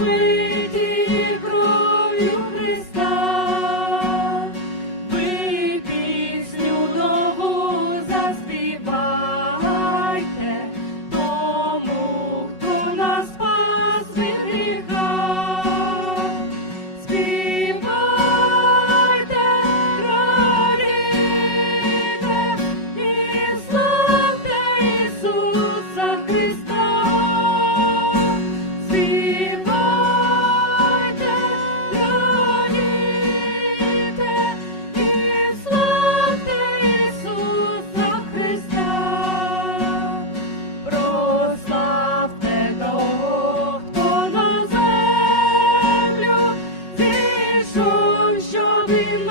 me. I'll be